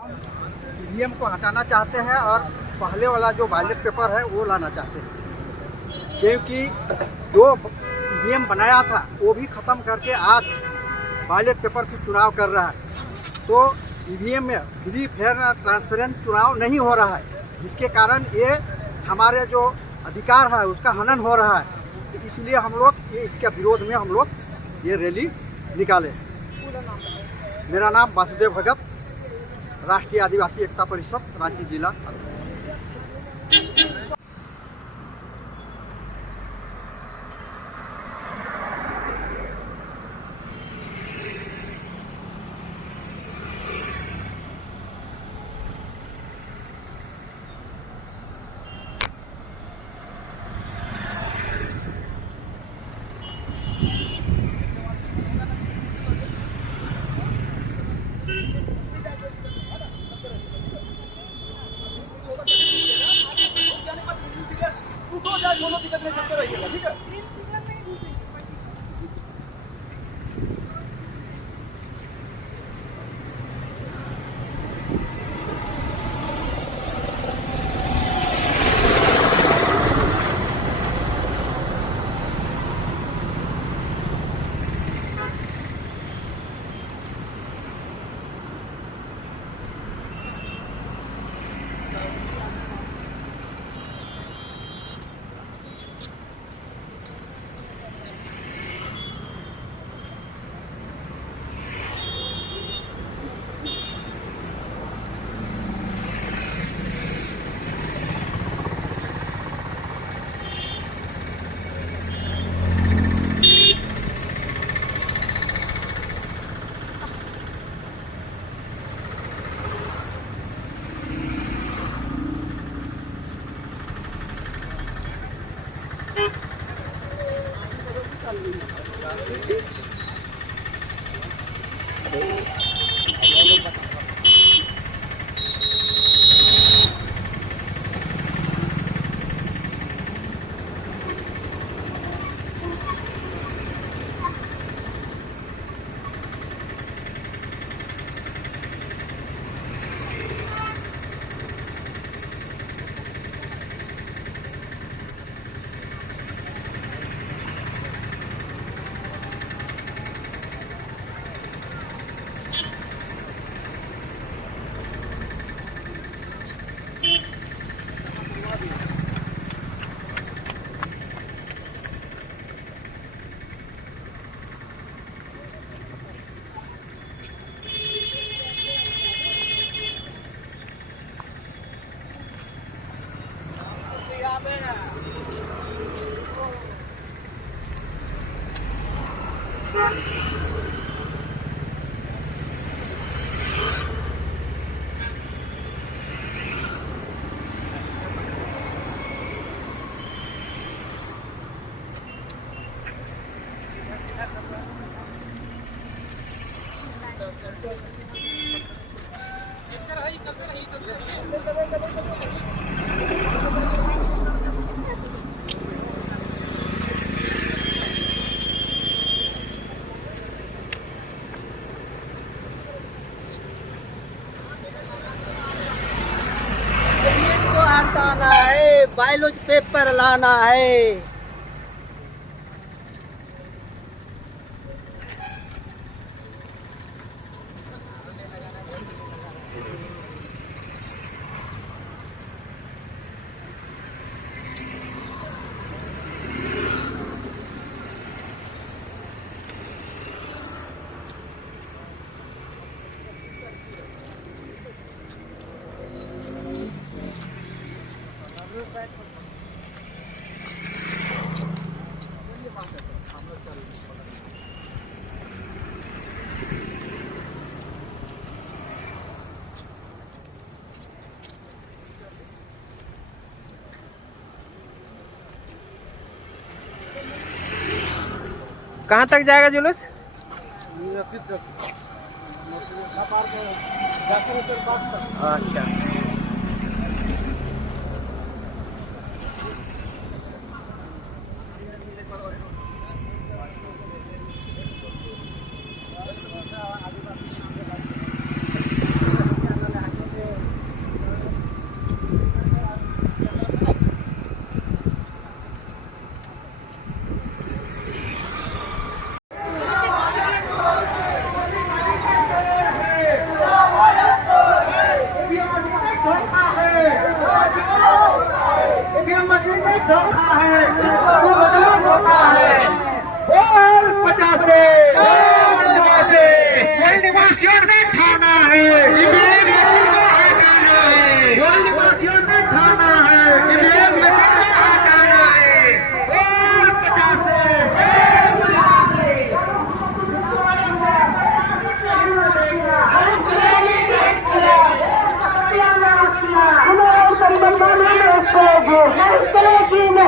EVM को हटाना चाहते हैं और पहले वाला जो बैलेट पेपर है वो लाना चाहते हैं, क्योंकि जो ईवीएम बनाया था वो भी ख़त्म करके आज बैलेट पेपर से चुनाव कर रहा है। तो ईवीएम में फ्री फेयर और ट्रांसपेरेंट चुनाव नहीं हो रहा है, जिसके कारण ये हमारे जो अधिकार है उसका हनन हो रहा है। तो इसलिए हम लोग इसके विरोध में हम लोग ये रैली निकाले। मेरा नाम वासुदेव भगत, राष्ट्रीय आदिवासी एकता परिषद, रांची जिला। दोनों दिक्कत में चलते रहिएगा, ठीक है। हटाना है, बैलेट पेपर लाना है। कहाँ तक जाएगा जुलूस? अच्छा,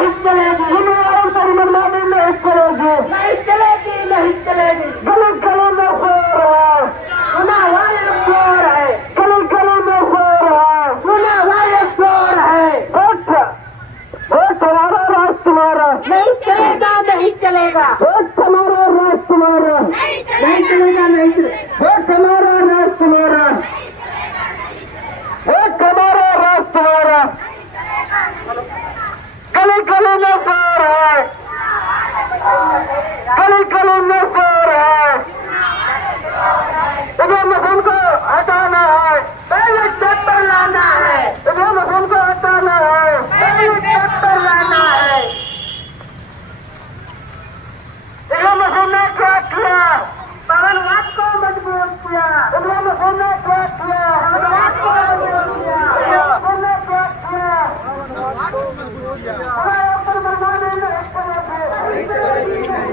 नहीं चलेगी, यूनिवर्सल सेरेमनी नहीं चलेगी, नहीं चलेगी, नहीं चलेगी। गली गली में शोर है, सुना वाले शोर है, गली गली में शोर है, सुना वाले शोर है। वोट हमारा राष्ट्र तुम्हारा, नहीं चलेगा, नहीं चलेगा। वोट हमारा राष्ट्र तुम्हारा, नहीं चलेगा, नहीं चलेगा। वोट हमारा राष्ट्र तुम्हारा, वोट हमारा राष्ट्र तुम्हारा। गली गली में शोर है, गली गली में शोर है। इधर मशीन को हटाना है, पहले ट्रैक्टर लाना है। इधर मशीन को हटाना है, पहले ट्रैक्टर लाना है। इधर मशीन ने क्या किया? पवनवाद को मजबूत किया। इधर मशीन ने क्या किया? पवनवाद को मजबूत किया। उन्होंने क्या किया? हमारे ऊपर मनमानी में नहीं चलेगी, नहीं चलेगी, नहीं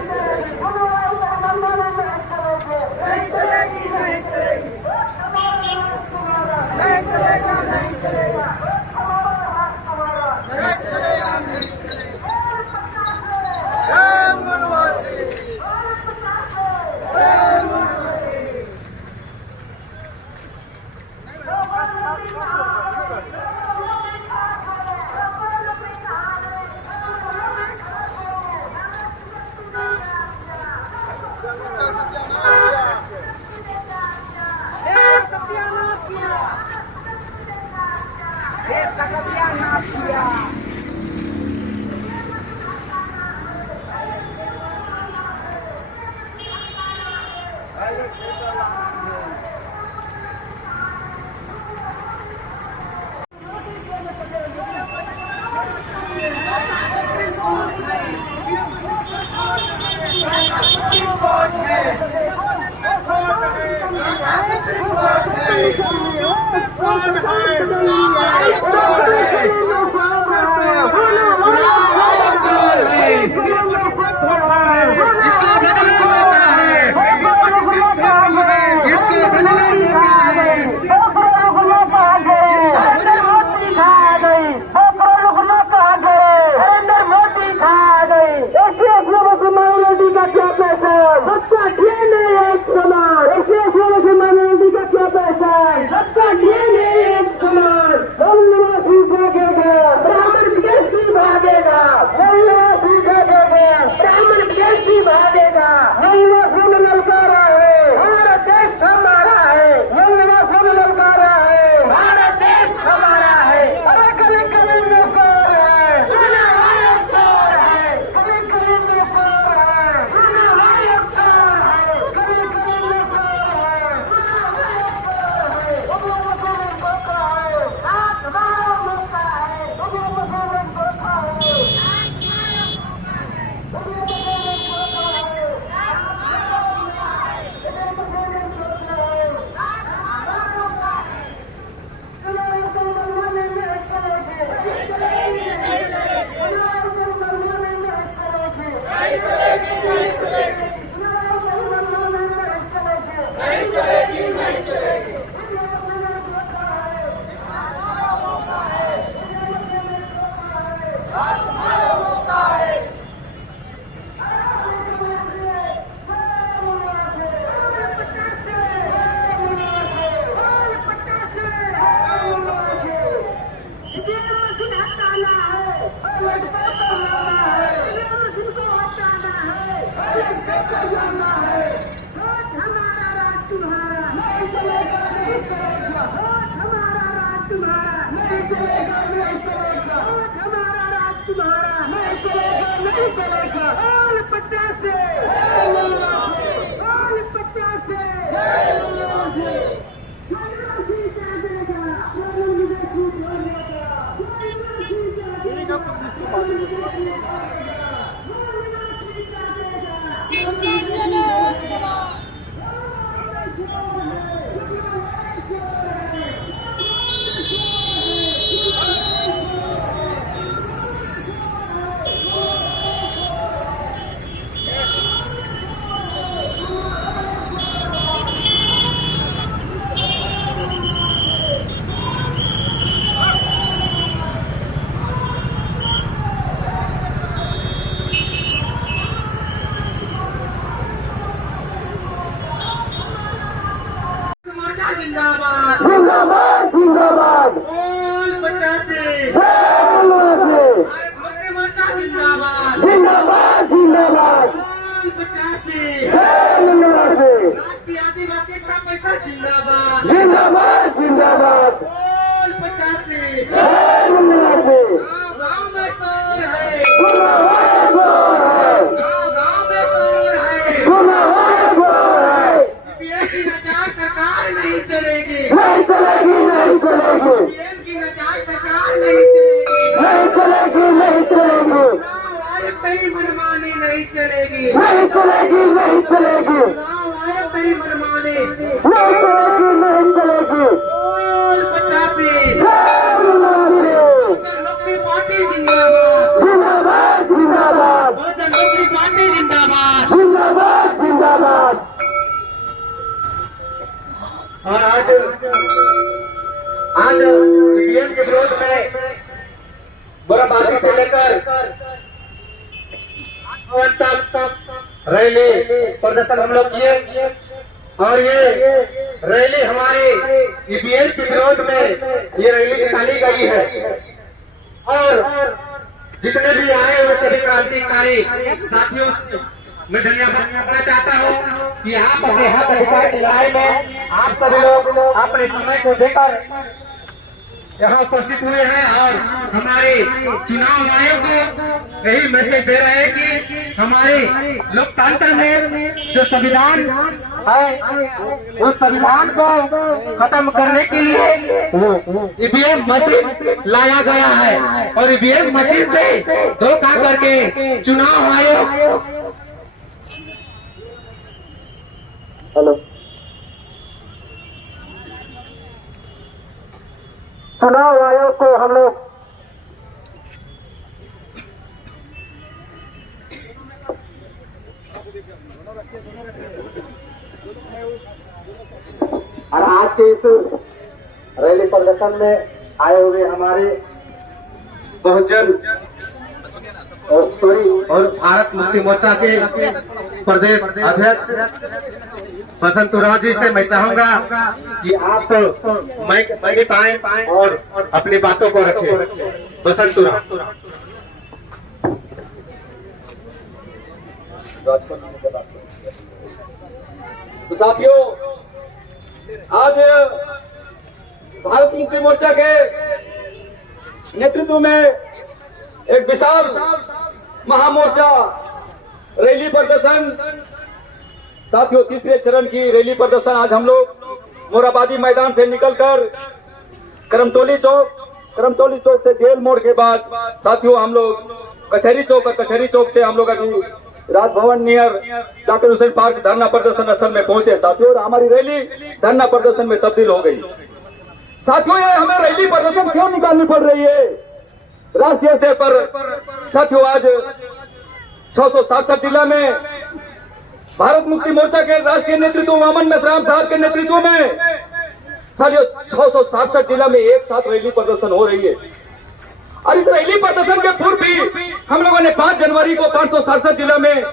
चलेगी। हमारे ऊपर मनमानी में नहीं चलेगी, नहीं चलेगी, नहीं चलेगी। हमारा राष्ट्र तुम्हारा, नहीं चलेगा, नहीं चलेगा। हमारा राष्ट्र तुम्हारा, नहीं चलेगा, नहीं चलेगा। जय वनवासी, जय वनवासी। जिंदाबाद जिंदाबाद जिंदाबाद बोल 85 जय उन्नासी गाँव में कौन है सुना है गोर है गाँव में कौन है सुना है गोर है पीएम की नजायज सरकार नहीं चलेगी नहीं चलेगी नहीं चलेगी पीएम की नजायज सरकार नहीं चलेगी नहीं चलेगी नहीं चलेगी चुनाव आयोग मेरी मनमानी नहीं चलेगी नहीं चलेगी नहीं चलेगी चुनाव आयोग मेरी मनमानी नहीं चलेगी नहीं चलेगी बोल 85 जय उन्नासी बहुजन लोकप्रिय पार्टी जिंदाबाद जिंदाबाद जिंदाबाद बहुजन लोकप्रिय पार्टी जिंदाबाद जिंदाबाद जिंदाबाद और आज ईवीएम के विरोध में बराबादी से लेकर रैली प्रदर्शन हम लोग किए और ये रैली हमारे ईवीएम के विरोध में ये रैली निकाली गई है और जितने भी आए हुए सभी क्रांतिकारी साथियों मैं धन्यवाद करना चाहता हूँ कि आप अपने हक अधिकार की लड़ाई में आप सभी लोग अपने समय को देकर यहाँ उपस्थित हुए हैं और हमारे चुनाव आयोग को यही मैसेज दे रहे हैं कि हमारे लोकतंत्र में जो संविधान है उस संविधान को खत्म करने के लिए ईवीएम मशीन लाया गया है और ईवीएम मशीन से धोखा करके चुनाव आयोग हेलो चुनाव आयोग को हम लोग और आज के इस रैली प्रदर्शन में आए हुए हमारे बहुजन और भारत मुक्ति मोर्चा के प्रदेश अध्यक्ष बसंत उरांव जी से मैं चाहूंगा कि आप माइक पाए और अपनी बातों को रखें। बसंत उरांव। तो साथियों, आज भारत मुक्ति मोर्चा के नेतृत्व में एक विशाल महामोर्चा रैली प्रदर्शन, साथियों तीसरे चरण की रैली प्रदर्शन आज हम लोग मोराबादी मैदान से निकलकर करमटोली चौक से जेल मोड़ के बाद साथियों हम लोग कचहरी चौक से हम लोग अभी Raj Bhavan near doctor Hussain park धरना प्रदर्शन स्थल में पहुंचे साथियों, और हमारी रैली धरना प्रदर्शन में तब्दील हो गई। साथियों, ये हमें रैली प्रदर्शन क्यों निकालनी पड़ रही है राष्ट्रीय स्तर पर? साथियों, आज 667 जिला में भारत मुक्ति मोर्चा के राष्ट्रीय नेतृत्व वामन मेश्राम साहब के नेतृत्व में साथियों 667 जिला में एक साथ रैली प्रदर्शन हो रही है। और इस रैली प्रदर्शन के पूर्व भी हम लोगों ने 5 जनवरी को 567 जिला में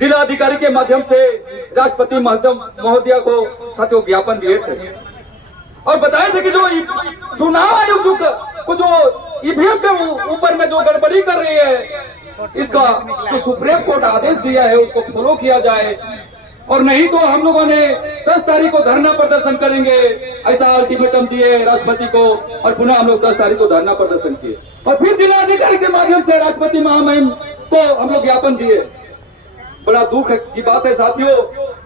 जिला अधिकारी के माध्यम से राष्ट्रपति महोदया को साथियों ज्ञापन दिए थे और बताए थे कि जो चुनाव आयोग जो ईवीएम के ऊपर में जो गड़बड़ी कर रही है, इसका जो सुप्रीम कोर्ट आदेश दिया है उसको फॉलो किया जाए, और नहीं तो हम लोगों ने 10 तारीख को धरना प्रदर्शन करेंगे ऐसा अल्टीमेटम दिए राष्ट्रपति को, और पुनः हम लोग 10 तारीख को धरना प्रदर्शन किए और फिर जिला अधिकारी के माध्यम से राष्ट्रपति महामहिम को हम लोग ज्ञापन दिए। बड़ा दुख की बात है साथियों,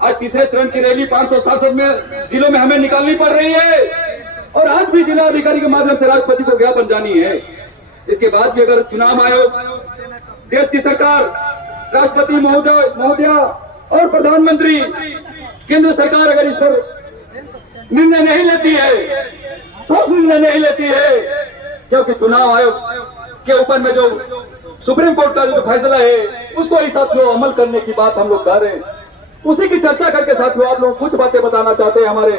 आज तीसरे चरण की रैली 567 में जिलों में हमें निकालनी पड़ रही है और आज भी जिला अधिकारी के माध्यम से राष्ट्रपति को ज्ञापन जानी है। इसके बाद भी अगर चुनाव आयोग, देश की सरकार, राष्ट्रपति महोदया और प्रधानमंत्री, केंद्र सरकार अगर इस पर निर्णय नहीं लेती है, ठोस निर्णय नहीं लेती है, क्योंकि चुनाव आयोग के ऊपर में जो सुप्रीम कोर्ट का जो फैसला है उसको ही साथियों अमल करने की बात हम लोग कर रहे हैं, उसी की चर्चा करके साथियों आप लोग कुछ बातें बताना चाहते हैं, हमारे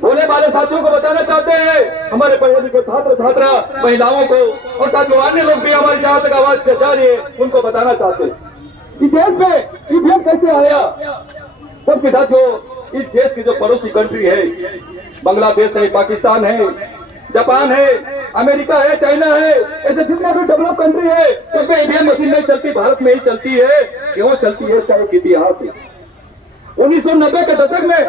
भोले भाले साथियों को बताना चाहते हैं, हमारे पढ़े लिखे छात्र छात्रा महिलाओं को, और साथियों अन्य लोग भी हमारी जहां तक आवाज जा रही है उनको बताना चाहते हैं इस देश में ईवीएम कैसे आया। क्योंकि साथियों इस देश की जो पड़ोसी कंट्री है, बांग्लादेश है, पाकिस्तान है, जापान है, अमेरिका है, चाइना है, ऐसे जितने भी डेवलप कंट्री है उसमें ईवीएम मशीन नहीं चलती, भारत में ही चलती है। क्यों चलती है इसका एक इतिहास है। 1990 के दशक में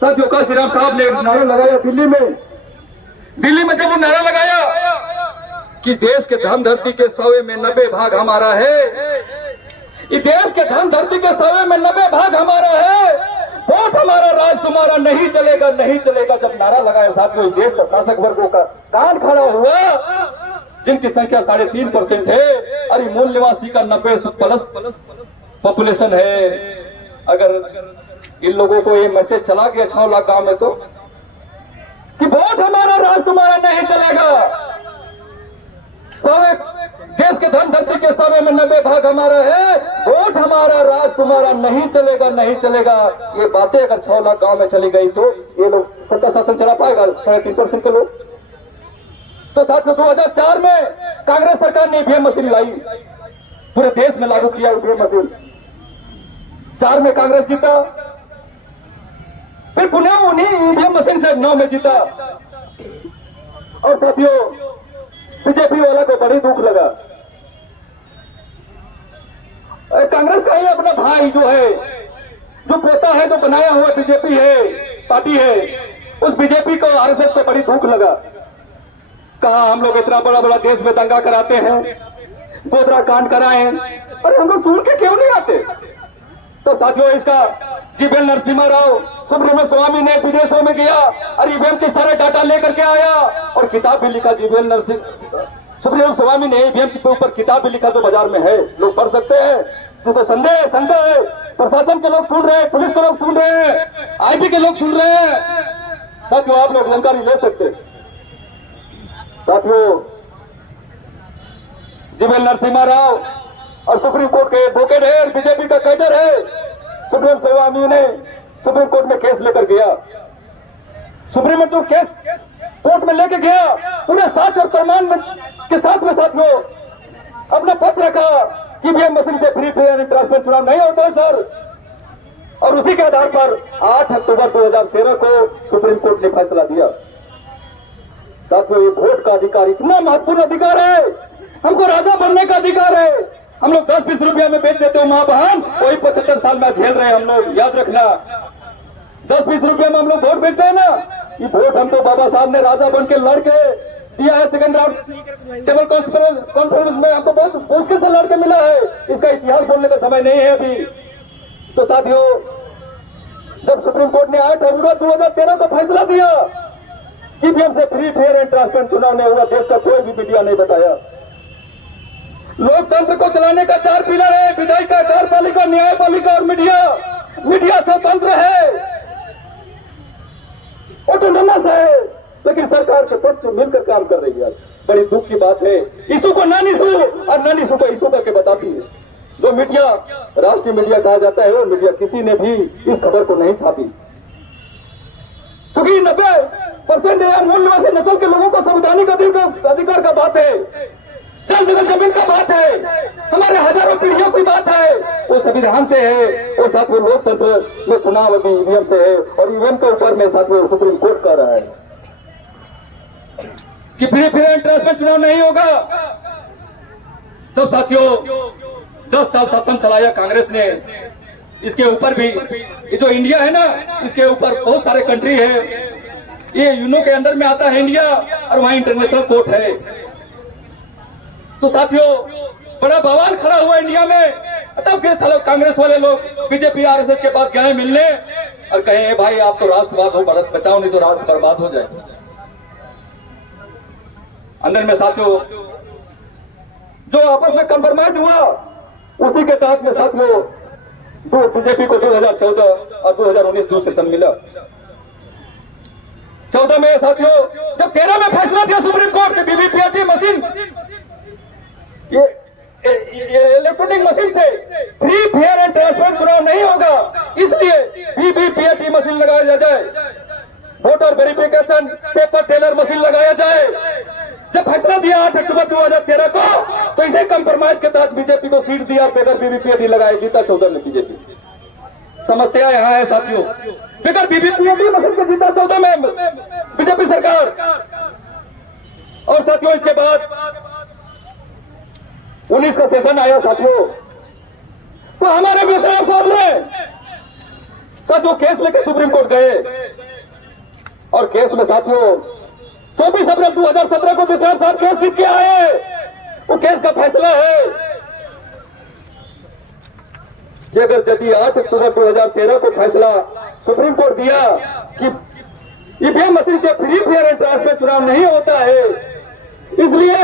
साथियों काशीराम साहब ने नारा लगाया दिल्ली में जब वो नारा लगाया कि देश के धन धरती के 100 में 90 भाग हमारा है, इस देश के धन धरती के 100 में 90 भाग हमारा है, वोट हमारा राज तुम्हारा नहीं चलेगा, नहीं चलेगा। जब नारा लगाया साथियों, इस देश पर शासक वर्गों का कान खड़ा हुआ, जिनकी संख्या 3.5% है और मूल निवासी का 90+ पॉपुलेशन है। अगर इन लोगों को ये मैसेज चला गया 6 लाख गांव में तो कि वोट हमारा राज तुम्हारा नहीं चलेगा, देश के धन धरती के 100 में 90 भाग हमारा है, वोट हमारा राज तुम्हारा नहीं चलेगा, नहीं चलेगा। ये बातें अगर 6 लाख गांव में चली गई तो ये लोग सत्ता शासन चला पाएगा 3.5% के लोग। तो साथियों 2004 में कांग्रेस सरकार ने ईवीएम मशीन लाई, पूरे देश में लागू किया ईवीएम मशीन। 4 में कांग्रेस जीता, फिर पुनः उन्हीं ईवीएम मशीन से 9 में जीता। और साथियों बीजेपी वाला को बड़ी दुख लगा, कांग्रेस का ही अपना भाई जो है, जो पोता है, जो बनाया हुआ बीजेपी है, पार्टी है, उस बीजेपी को आरएसएस को बड़ी दुख लगा। कहा हम लोग इतना बड़ा बड़ा देश में दंगा कराते हैं, गोधरा कांड कराए, अरे हम लोग सुन के क्यों नहीं आते। तो साथियों इसका जीवीएल नरसिम्हा राव सुब्रमण्यम स्वामी ने विदेशों में गया और ईवीएम के सारे डाटा लेकर के आया और किताब भी लिखा। जीवीएल सुब्रमण्यम स्वामी ने ईवीएम के ऊपर किताब भी लिखा, जो बाजार में है, लोग पढ़ सकते हैं। तो संदेह है, प्रशासन के लोग सुन रहे हैं, पुलिस के लोग सुन रहे हैं, आईबी के लोग सुन रहे हैं। साथियों आप लोग जानकारी ले सकते हैं। साथियों जीवीएल नरसिम्हा राव और सुप्रीम कोर्ट के एडवोकेट है, बीजेपी का कैडर है, सुब्रमण्यम स्वामी ने सुप्रीम कोर्ट में केस लेकर गया। सुप्रीम कोर्ट केस कोर्ट में लेके गया, पूरे साक्ष्य और प्रमाण के साथ में साथियों अपना पक्ष रखा कि ईवीएम मशीन से फ्री फेयर एंड ट्रांसपेरेंट चुनाव नहीं होता है सर। और उसी के आधार पर 8 अक्टूबर 2013 को सुप्रीम कोर्ट ने फैसला दिया। साथियों ये वोट का अधिकार इतना महत्वपूर्ण अधिकार है, हमको राजा बनने का अधिकार है। हम लोग 10-20 रुपया में बेच देते हो माँ बहन, वही 75 साल में झेल रहे हैं हम लोग। याद रखना 10-20 रुपया में हम लोग वोट बेचते हैं ना, ये वोट हमको बाबा साहब ने राजा बन के लड़के दिया है। सेकंड राउंड टेबल कॉन्फ्रेंस में हमको बहुत मुश्किल से लड़के मिला है, इसका इतिहास बोलने का समय नहीं है अभी। तो साथियों जब सुप्रीम कोर्ट ने 8 अक्टूबर 2013 को फैसला दिया कि ईवीएम से फ्री फेयर एंड ट्रांसपेरेंट चुनाव नहीं हुआ, देश का कोई भी मीडिया नहीं बताया। लोकतंत्र को चलाने का 4 पिलर है, विधायिका, कार्यपालिका, न्यायपालिका और मीडिया। मीडिया स्वतंत्र है, ऑटोनोमस है, लेकिन सरकार के पक्ष से मिलकर काम कर रही है। बड़ी दुख की बात है, इशू को नानी सू और नानी सू को इशू करके बताती है। जो मीडिया राष्ट्रीय मीडिया कहा जाता है, वो मीडिया किसी ने भी इस खबर को नहीं छापी, क्योंकि 90% मूल निवासी नस्ल के लोगों को संवैधानिक अधिकार का बात है, जल जमीन का बात है, हमारे हजारों पीढ़ियों की बात है, वो संविधान से है। और साथ में लोकतंत्र में चुनाव अभी ईवीएम से है, और ईवीएम के ऊपर में साथ में सुप्रीम कोर्ट कह रहा है कि फ्री फेयर एंड ट्रांसपेरेंट चुनाव नहीं होगा। तो साथियों 10 साल शासन चलाया कांग्रेस ने। इसके ऊपर भी ये जो इंडिया है ना, इसके ऊपर बहुत सारे कंट्री है, ये यूनो के अंदर में आता है इंडिया, और वहां इंटरनेशनल कोर्ट है। तो साथियों बड़ा बवाल खड़ा हुआ इंडिया में। तब के चलो कांग्रेस वाले लोग बीजेपी आरएसएस के पास गए मिलने और कहे भाई आप तो राष्ट्रवाद हो, भारत बचाओ, नहीं तो राष्ट्र बर्बाद हो जाए। अंदर में साथियों जो आपस में कंप्रोमाइज हुआ, उसी के तहत में साथियों बीजेपी को 2014 और 2019 दो सेशन मिला। 14 में साथियों जब 13 में फैसला दिया सुप्रीम कोर्ट के वीवीपीएटी मशीन, ये इलेक्ट्रॉनिक मशीन से फ्री फेयर एंड ट्रांसपेरेंट चुनाव नहीं होगा, इसलिए वीवीपीएटी मशीन लगाया जाए, voter verification paper teller machine लगाया जाए। जब फैसला दिया 8 अक्टूबर 2013 को, तो इसे कंप्रोमाइज के तहत बीजेपी को सीट दिया, बगैर वीवीपीएटी लगाए जीता 14 में बीजेपी। समस्या यहाँ है साथियों, बगैर वीवीपीएटी मशीन के जीता 14 में बीजेपी सरकार। और साथियों इसके बाद 19 का सेशन आया साथियों, तो हमारे मिश्रा साहब ने साथियों केस लेके सुप्रीम कोर्ट गए और केस में साथियों 24 अप्रैल 2017 को विश्राम साहब केस जीत के आए। वो केस का फैसला है कि अगर यदि 8 अक्टूबर 2013 को फैसला सुप्रीम कोर्ट दिया कि ईवीएम मशीन से फ्री फेयर एंड ट्रांसपेरेंट चुनाव नहीं होता है, इसलिए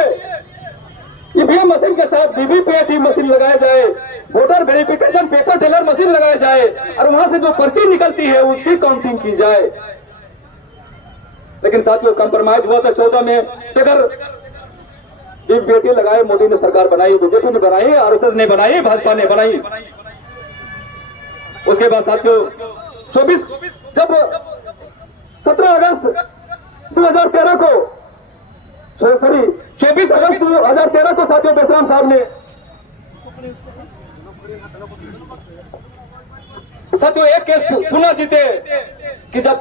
ईवीएम मशीन के साथ वीवीपैट मशीन लगाया जाए, voter verification paper teller machine लगाया जाए और वहां से जो पर्ची निकलती है उसकी काउंटिंग की जाए। लेकिन साथियों कंप्रोमाइज हुआ था 14 में, अगर वीवीपैट लगाए, मोदी ने सरकार बनाई, बीजेपी ने बनाई, आरएसएस ने बनाई, भाजपा ने बनाई। उसके बाद साथियों 24 जब 17 अगस्त 2013 को 24 अगस्त 2013 को साथियों बेसराम साहब ने साथियों एक केस पुनः जीते कि जब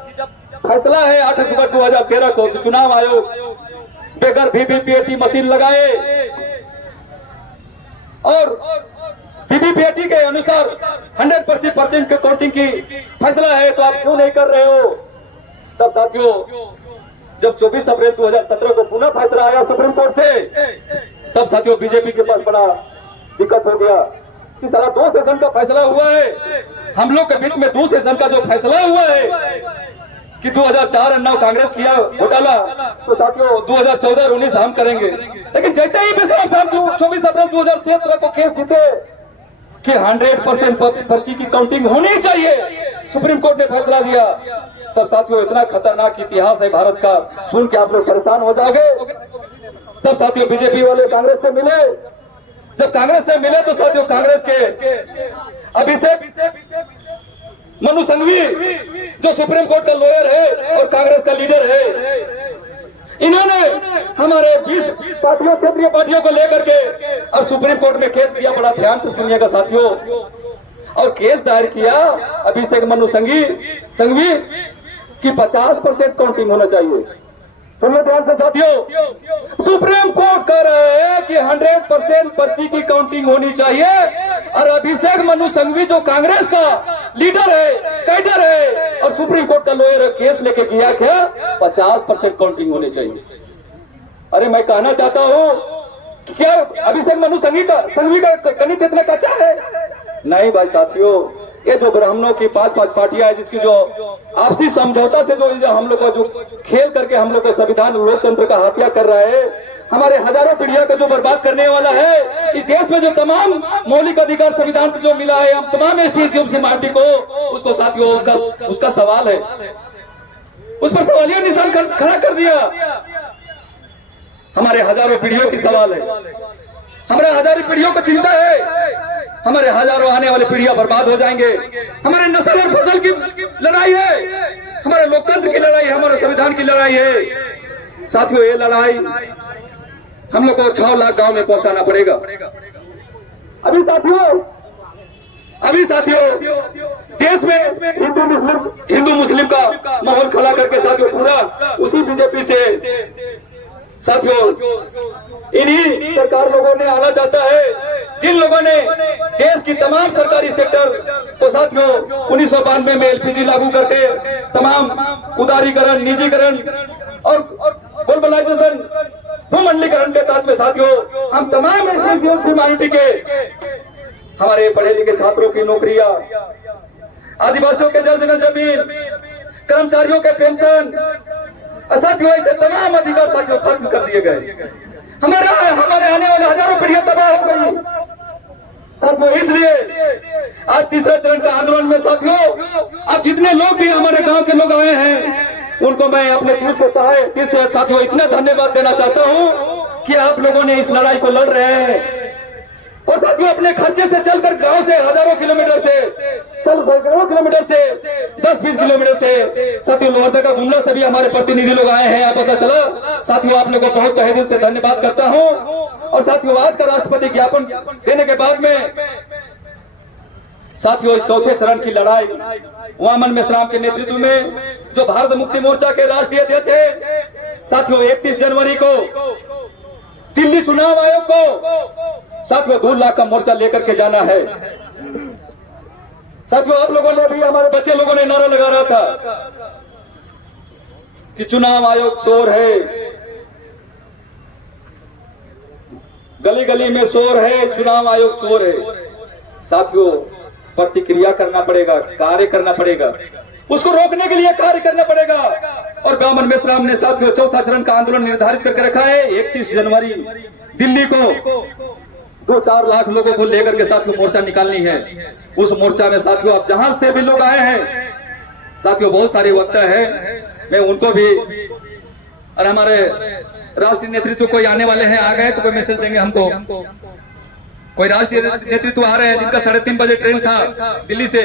फैसला है 8 अक्टूबर 2013 को तो चुनाव आयोग बेगर वीवीपैट मशीन लगाए और वीवीपैट के अनुसार 100% की काउंटिंग की फैसला है, तो आप क्यों नहीं कर रहे हो? तब साथियों जब 24 अप्रैल 2017 को पुनः फैसला आया सुप्रीम कोर्ट से, तब साथियों बीजेपी के पास बड़ा दिक्कत हो गया कि सारा 2 सेशन का फैसला हुआ है। हम लोग के बीच में 2 सेशन का जो फैसला हुआ है कि 2004 और 9 कांग्रेस किया घोटाला, तो साथियों 2014 और 19 हम करेंगे। लेकिन जैसे ही बेसराम साहब 24 अप्रैल 2017 को केस जीते कि 100% पर्ची की काउंटिंग होनी चाहिए, सुप्रीम कोर्ट ने फैसला दिया, तब साथियों इतना खतरनाक इतिहास है भारत का, सुन के आप लोग परेशान हो जाओगे। तब साथियों बीजेपी वाले कांग्रेस से मिले, जब कांग्रेस से मिले तो साथियों कांग्रेस के अभिषेक मनु संघवी जो सुप्रीम कोर्ट का लॉयर है और कांग्रेस का लीडर है, इन्होंने हमारे 20 पार्टियों क्षेत्रीय पार्टियों को लेकर के और सुप्रीम कोर्ट में केस किया। बड़ा ध्यान से सुनिएगा साथियों, और केस दायर किया अभिषेक मनु संघवी कि 50% काउंटिंग होना चाहिए। सुनिए ध्यान से साथियों, सुप्रीम कोर्ट कह रहे हैं कि 100% पर्ची की काउंटिंग होनी चाहिए और अभिषेक मनु संघवी जो कांग्रेस का लीडर है, कैडर है और सुप्रीम कोर्ट का लॉयर केस लेके किया क्या 50% काउंटिंग होनी चाहिए। अरे मैं कहना चाहता हूं कि क्या अभिषेक मनु संघवी का गणित इतना कच्चा है? नहीं भाई साथियों, ये जो ब्राह्मणों की 5 पार्टियां है जिसकी जो आपसी समझौता से जो हम लोग को जो खेल करके हम लोग को संविधान लोकतंत्र का हत्या कर रहा है, हमारे हजारों पीढ़ियों को जो बर्बाद करने वाला है, इस देश में जो तमाम मौलिक अधिकार संविधान से जो मिला है हम तमाम एसटी मार्टी को, उसको साथियों उसका सवाल है, उस पर सवालिया निशान खड़ा कर दिया। हमारे हजारों पीढ़ियों की सवाल है, हमारे हजारों पीढ़ियों को चिंता है, हमारे हजारों आने वाली पीढ़ियां बर्बाद हो जाएंगे। हमारे नस्ल और फसल की लड़ाई है, हमारे लोकतंत्र की लड़ाई है, हमारे संविधान की लड़ाई है। साथियों ये लड़ाई हम लोग को 6 लाख गांव में पहुंचाना पड़ेगा। अभी साथियों देश में हिंदू मुस्लिम का माहौल खड़ा करके साथियों पूरा उसी बीजेपी से साथियों इन्हीं सरकार लोगों ने आना चाहता है, जिन लोगों ने देश की तमाम सरकारी सेक्टर को साथियों 1992 में एलपीजी लागू करके तमाम उदारीकरण, निजीकरण और ग्लोबलाइजेशन, भूमंडलीकरण के तहत में साथियों हम तमाम एसटी माइनॉरिटी के हमारे पढ़े लिखे छात्रों की नौकरियां, आदिवासियों के जल जंगल जमीन, कर्मचारियों के पेंशन, साथियों ऐसे तमाम अधिकार साथियों खत्म कर दिए गए। हमारे आने वाले हजारों पीढ़ियां तबाह हो गई साथियों। इसलिए आज तीसरे चरण का आंदोलन में साथियों अब जितने लोग भी हमारे गांव के लोग आए हैं उनको मैं अपने दिल से साथियों इतना धन्यवाद देना चाहता हूं कि आप लोगों ने इस लड़ाई को लड़ रहे हैं और साथियों अपने खर्चे से चलकर गांव से हजारों किलोमीटर से, सैकड़ों किलोमीटर से, 10-20 किलोमीटर से साथियों लोहरदगा का गुमला से भी हमारे प्रतिनिधि लोग आए हैं। यहाँ पता चला साथियों आप लोगों को बहुत तहे दिल से धन्यवाद करता हूँ। और साथियों आज का राष्ट्रपति ज्ञापन देने के बाद में साथियों चौथे चरण की लड़ाई वामन मेश्राम के नेतृत्व में जो भारत मुक्ति मोर्चा के राष्ट्रीय अध्यक्ष है साथियों 31 जनवरी को दिल्ली चुनाव आयोग को साथियों 2 लाख का मोर्चा लेकर के जाना है। साथियों, आप लोगों ने भी, हमारे बच्चे लोगों ने नारा लगा रहा था कि चुनाव आयोग चोर है, गली गली में शोर है, चुनाव आयोग चोर है। साथियों, प्रतिक्रिया करना पड़ेगा, कार्य करना पड़ेगा, उसको रोकने के लिए कार्य करना पड़ेगा। और ब्राह्मण मेश्राम ने साथियों चौथा चरण का आंदोलन निर्धारित करके रखा है। 31 जनवरी दिल्ली को 2-4 लाख लोगों को लेकर के साथियों मोर्चा निकालनी है। उस मोर्चा में साथियों आप जहां से भी लोग आए हैं, साथियों बहुत सारे वक्ता है, मैं उनको भी, और हमारे राष्ट्रीय नेतृत्व कोई आने वाले हैं, आ गए तो कोई मैसेज देंगे हमको। कोई राष्ट्रीय नेतृत्व आ रहे हैं जिनका 3:30 बजे ट्रेन था दिल्ली से,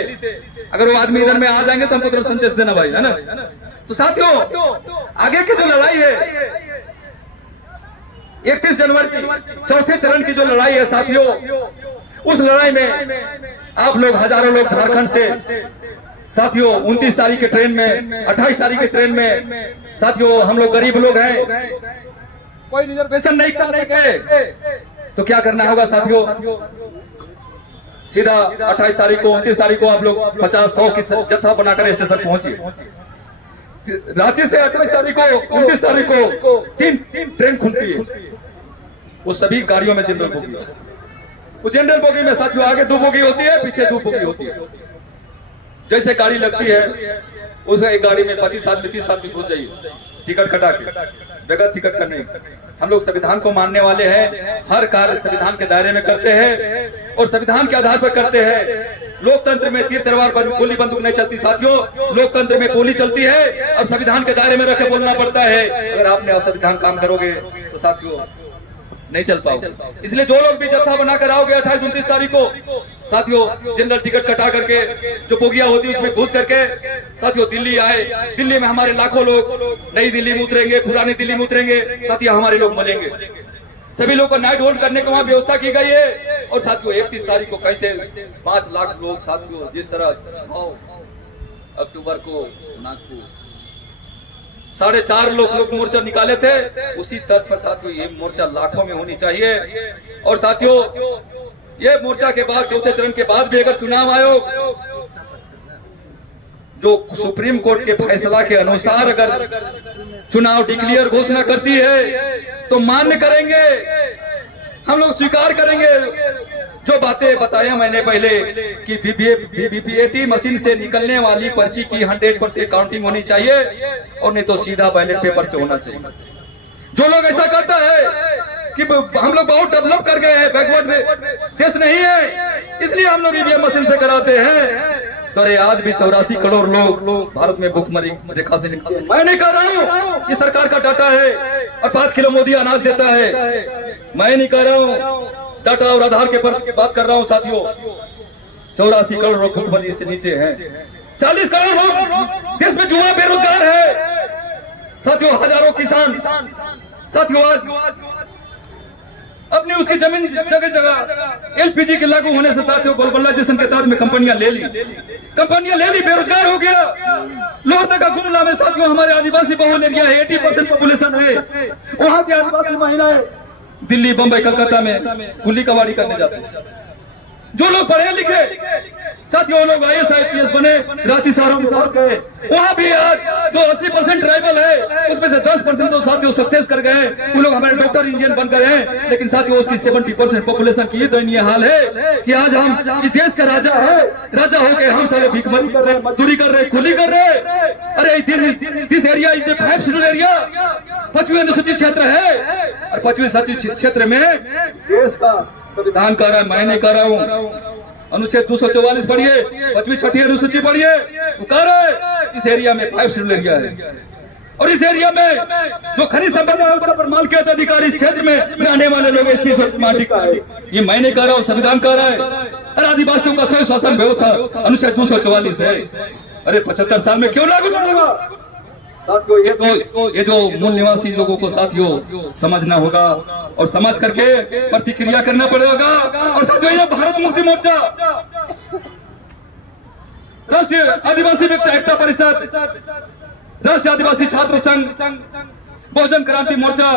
अगर वो आदमी इधर में आ जाएंगे तो हमको तुरंत संदेश देना भाई, है ना। तो साथियों, आगे की जो लड़ाई है 31 जनवरी चौथे चरण की जो लड़ाई है साथियों, उस लड़ाई में आप लोग, हजारों लोग झारखंड से साथियों 29 तारीख के ट्रेन में, 28 तारीख के ट्रेन में, साथियों हम लोग गरीब लोग हैं, कोई रिजर्वेशन नहीं कर सके, तो क्या करना होगा साथियों, सीधा 28 तारीख को 29 तारीख को आप लोग 50-100 की जत्था बनाकर स्टेशन पहुंचिए। रांची से 28 तारीख को 29 तारीख को 3 ट्रेन खुलती है, वो सभी गाड़ियों में जनरल बोगी, वो जनरल बोगी में साथियों आगे 2 बोगी होती है, पीछे 2 बोगी होती है। जैसे गाड़ी लगती है उस एक गाड़ी में 25 आदमी 30 आदमी घुस जाइए, टिकट कटा के, बगैर टिकट का नहीं। हम लोग संविधान को मानने वाले हैं, हर कार्य संविधान के दायरे में करते हैं और संविधान के आधार पर करते हैं। लोकतंत्र में तीर तलवार गोली बंदूक नहीं चलती साथियों, लोकतंत्र में गोली चलती है और संविधान के दायरे में रखे बोलना पड़ता है। अगर आपने असंविधान काम करोगे तो साथियों नहीं चल पाओगे। इसलिए जो लोग भी जत्था बनाकर आओगे 28-29 तारीख को साथियों, जनरल टिकट कटा करके जो बोगियां होती है उसमें घुस करके साथियों दिल्ली आए। दिल्ली में हमारे लाखों लोग नई दिल्ली में उतरेंगे, पुरानी दिल्ली में उतरेंगे, साथियों हमारे लोग मरेंगे। सभी लोगों को नाइट होल्ड करने की वहां व्यवस्था की गई है। और साथियों 31 तारीख को कैसे 5 लाख लोग साथियों, जिस तरह 6 अक्टूबर को नागपुर 4.5 लोग मोर्चा निकाले थे, उसी तर्ज पर साथियों ये मोर्चा लाखों में होनी चाहिए। और साथियों ये मोर्चा के बाद, चौथे चरण के बाद भी अगर चुनाव आयोग जो सुप्रीम कोर्ट के फैसला के अनुसार अगर चुनाव डिक्लेयर घोषणा करती है तो मान्य करेंगे, हम लोग स्वीकार करेंगे। जो बातें बताया मैंने पहले कि वीवीपैट मशीन से निकलने वाली पर्ची की 100% काउंटिंग होनी चाहिए और नहीं तो सीधा बैलेट पेपर से होना चाहिए। जो लोग ऐसा करता है कि हम लोग बहुत डेवलप कर गए हैं, बैकवर्ड देश नहीं है इसलिए हम लोग ईवीएम मशीन से कराते हैं, तो अरे आज भी 84 करोड़ लोग भारत में भुखमरी रेखा से निकल। मैं नहीं कह रहा हूँ, ये सरकार का डाटा है और 5 किलो मोदी अनाज देता है। मैं नहीं कह रहा हूँ, डाटा और आधार के पर बात कर रहा हूँ साथियों। 84 करोड़ लोग भुखमरी से नीचे हैं, 40 करोड़ लोग देश में युवा बेरोजगार है साथियों, हजारों किसान साथियों आज अपनी उसकी जमीन जगह जगह एलपीजी के लागू होने से साथियों ग्लोबलाइजेशन के तहत में कंपनियां ले ली, बेरोजगार हो गया। लोहरदगा का गुमला में साथियों हमारे आदिवासी बहुल एरिया है, 80% पॉपुलेशन है, वहां के आदिवासी महिलाएं दिल्ली, बंबई, कलकत्ता में कुली कबाड़ी करने जाते हैं। जो लोग पढ़े लिखे साथियों लोग IAS IPS बने, रांची शहरों में पहुंच गए, वहां भी आज जो 80% ट्राइबल है उसमें से 10% तो साथियों सक्सेस कर गए, वो लोग हमारे डॉक्टर इंजीनियर बन गए हैं। लेकिन साथियों उसकी 70% पॉपुलेशन की दयनीय हाल है कि आज हम इस देश का राजा है, राजा होके हम सारे भीखमरी कर रहे हैं, मजदूरी कर रहे हैं, कुली कर रहे हैं। अरे this area is the 5th schedule area, 5वीं अनुसूचित क्षेत्र है और 5वीं अनुसूचित क्षेत्र में देश का संविधान कह रहा है, मैं नहीं कह रहा हूँ। अनुच्छेद 244 पढ़िए, 5वीं 6ठी अनुसूची पढ़िए, वो कह रहा है इस एरिया में 5 शेड्यूल एरिया है और इस एरिया में जो खनिज संपदा पर मालकियत अधिकार इस क्षेत्र में रहने वाले लोग एसटी माटी का है। ये मैं नहीं कह रहा हूँ, संविधान कह रहा है। अरे आदिवासियों का स्वयं शासन व्यवस्था अनुच्छेद 244 है। अरे 75 साल में क्यों लागू पड़ेगा साथियों? ये जो मूल निवासी लोगों को साथियों समझना होगा और समझ करके प्रतिक्रिया करना पड़ेगा। और साथियों ये भारत मुक्ति मोर्चा, राष्ट्रीय आदिवासी व्यक्ति एकता परिषद, राष्ट्रीय आदिवासी छात्र संघ, बहुजन क्रांति मोर्चा,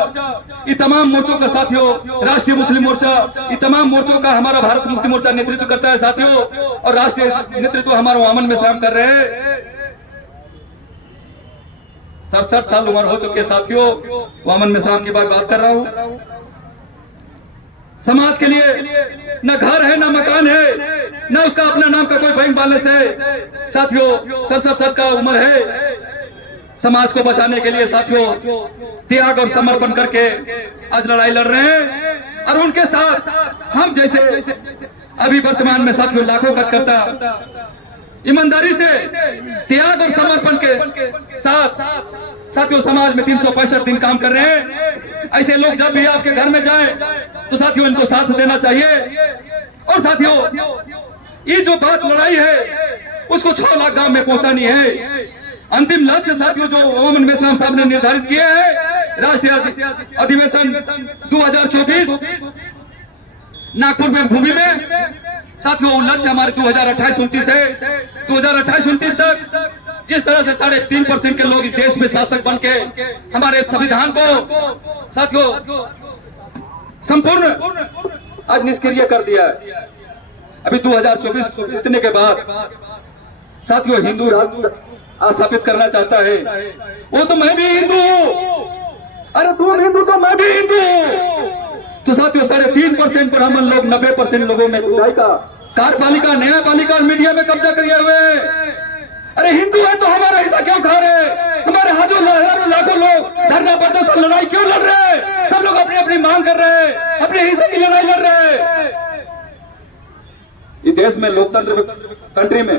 ये तमाम मोर्चों का साथियों, राष्ट्रीय मुस्लिम मोर्चा, ये तमाम मोर्चों का हमारा भारत मुक्ति मोर्चा नेतृत्व करता है साथियों, और राष्ट्रीय नेतृत्व हमारा वामन मिश्राम कर रहे हैं। 67 साल उम्र हो चुके साथियों, वामन मिश्राम की बात कर रहा हूं। समाज के लिए न घर है, न मकान है, न उसका अपना नाम का कोई बैंक बैलेंस है साथियों। 67 साल का उम्र है। समाज को बचाने के लिए साथियों त्याग और समर्पण करके आज लड़ाई लड़ रहे हैं, और उनके साथ हम जैसे अभी वर्तमान में साथियों लाखों कार्यकर्ता ईमानदारी से त्याग और समर्पण के साथ साथियों समाज में 365 दिन काम कर रहे हैं। ऐसे लोग जब भी आपके घर में जाएं तो साथियों इनको साथ देना चाहिए। और साथियों ये जो बात लड़ाई है उसको 6 लाख गांव में पहुंचानी है। अंतिम लक्ष्य साथियों जो वामन मिश्राम साहब ने निर्धारित किए हैं, राष्ट्रीय अधिवेशन 2024 नागपुर में भूमि में साथियों लक्ष्य हमारे 2028-29 है। 2028-29 तक जिस तरह से 3.5% के लोग इस देश में शासक बन के हमारे संविधान को साथियों संपूर्ण आज निष्क्रिय कर दिया है। अभी 2024 बीतने के बाद साथियों हिंदू राष्ट्र स्थापित करना चाहता है। वो तो मैं भी हिंदू हूँ, अरे तू हिंदू तो मैं भी हिंदू हूँ। तो साथियों 3.5% पर हम लोग 90% लोगों में का कार्यपालिका, न्यायपालिका और मीडिया में कब्जा किए हुए। अरे हिंदू है तो हमारा हिस्सा क्यों खा रहे? हमारे हजारों लाखों लोग धरना प्रदर्शन लड़ाई क्यों लड़ रहे हैं? सब लोग अपनी अपनी मांग कर रहे हैं, अपने हिस्से की लड़ाई लड़ रहे हैं। इस देश में लोकतंत्र कंट्री में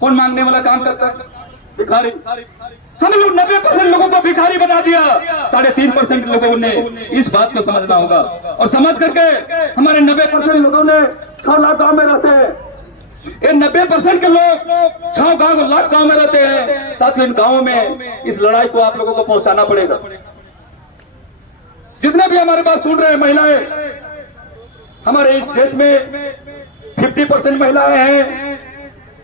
कौन मांगने वाला काम करता है? भिखारी। हम लोग 90% लोगों को भिखारी बना दिया। 3.5% लोगों ने इस बात को समझना होगा, और समझ करके हमारे 90% लोगों ने 6 लाख गांव में रहते हैं। ये 90% के लोग 6 लाख गांव में रहते हैं। साथियों इन गांवों में इस लड़ाई को आप लोगों को पहुंचाना पड़ेगा। जितने भी हमारे बात सुन रहे हैं महिलाएं, हमारे इस देश में 50% महिलाएं हैं।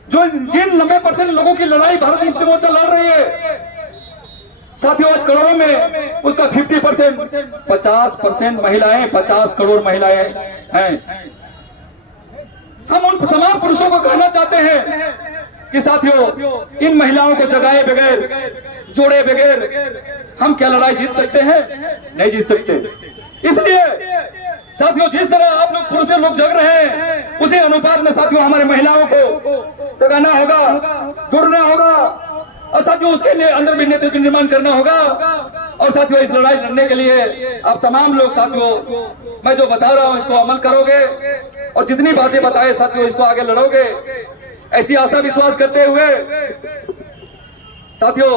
जो जिन 90% लोगों की लड़ाई भारत मुक्ति मोर्चा लड़ रही है साथियों, आज करोड़ों में उसका 50% 50% महिलाएं, 50 करोड़ महिलाएं हैं। हम उन तमाम पुरुषों को कहना चाहते हैं कि साथियों इन महिलाओं को जगाए बगैर, जोड़े बगैर हम क्या लड़ाई जीत सकते हैं? नहीं जीत सकते। इसलिए साथियों जिस तरह आप लोग पुरुष लोग जग रहे हैं, उसी अनुपात में साथियों हमारे महिलाओं को जगाना होगा, जुड़ना होगा, और साथियों उसके लिए अंदर भी नेतृत्व निर्माण करना होगा। और साथियों इस लड़ाई लड़ने के लिए आप तमाम लोग साथियों मैं जो बता रहा हूं इसको अमल करोगे, और जितनी बातें बताए साथियों इसको आगे लड़ोगे, ऐसी आशा विश्वास करते हुए साथियों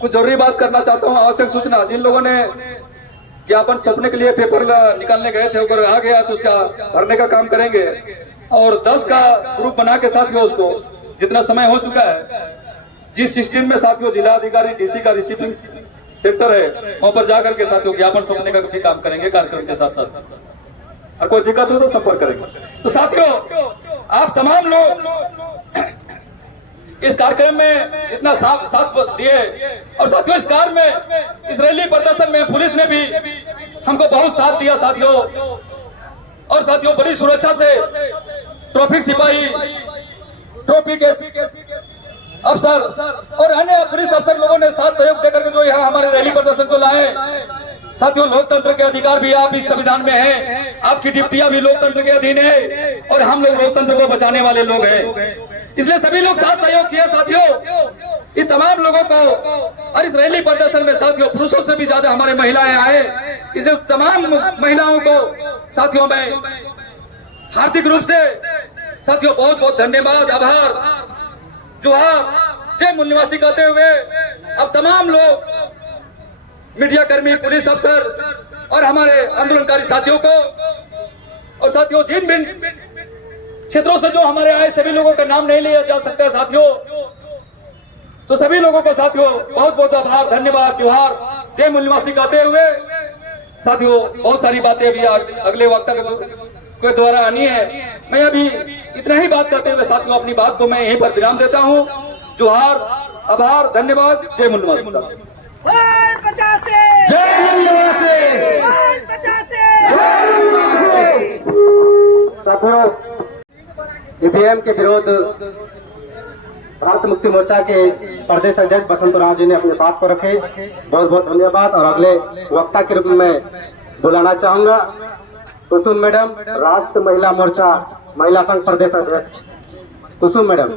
कुछ जरूरी बात करना चाहता हूं। आवश्यक सूचना, जिन लोगों ने ज्ञापन सौंपने के लिए पेपर निकालने गए थे अगर आ गया तो उसका भरने का काम करेंगे, और 10 का ग्रुप बना के साथियों उसको जितना समय हो चुका है, जिस सिस्टम में साथियों जिलाधिकारी डीसी का रिसीविंग सेंटर है वहां पर जाकर के साथियों ज्ञापन सौंपने का भी काम करेंगे कार्यक्रम के साथ साथ। और कोई दिक्कत हो तो संपर्क करेंगे। तो साथियों आप तमाम लोग इस कार्यक्रम में इतना साथ दिए, और साथियों इस कार्य में इस रैली प्रदर्शन में पुलिस ने भी हमको बहुत साथ दिया साथियों। और साथियों बड़ी सुरक्षा से ट्रैफिक सिपाही, ट्रैफिक अफसर और अन्य पुलिस अफसर लोगों ने साथ सहयोग देकर के जो यहाँ हमारे रैली प्रदर्शन को लाए। साथियों लोकतंत्र के अधिकार भी आप इस संविधान में हैं, आपकी ड्यूटियां भी लोकतंत्र के अधीन है, और हम लोग लोकतंत्र को बचाने वाले लोग हैं। इसलिए सभी लोग साथ सहयोग किया साथियों। इन तमाम लोगों को, और इस रैली प्रदर्शन में साथियों पुरुषों से भी ज्यादा हमारे महिलाएं आए, इसलिए तमाम महिलाओं को साथियों मैं हार्दिक रूप से साथियों बहुत बहुत धन्यवाद, आभार, जोहार, जय मूल निवासी कहते हुए अब तमाम लोग मीडिया कर्मी, पुलिस अफसर और हमारे आंदोलनकारी साथियों को, और साथियों जिन भी क्षेत्रों से जो हमारे आए सभी लोगों का नाम नहीं लिया जा सकता साथियों, तो सभी लोगों को साथियों बहुत बहुत आभार, धन्यवाद, जोहार, जय मूल निवासी कहते हुए साथियों बहुत सारी बातें अभी अगले वक्ता के द्वारा आनी है। मैं अभी इतना ही बात करते हुए साथियों अपनी बात को मैं यहीं पर विराम देता हूं। जोहार, आभार, धन्यवाद, जय मूल निवासी। साथियों, ईवीएम के विरोध भारत मुक्ति मोर्चा के प्रदेश अध्यक्ष बसंत राव जी ने अपनी बात को रखे। बहुत बहुत धन्यवाद। और अगले वक्ता के रूप में बुलाना चाहूंगा कुसुम मैडम, राष्ट्र महिला मोर्चा महिला संघ प्रदेश अध्यक्ष। कुसुम मैडम।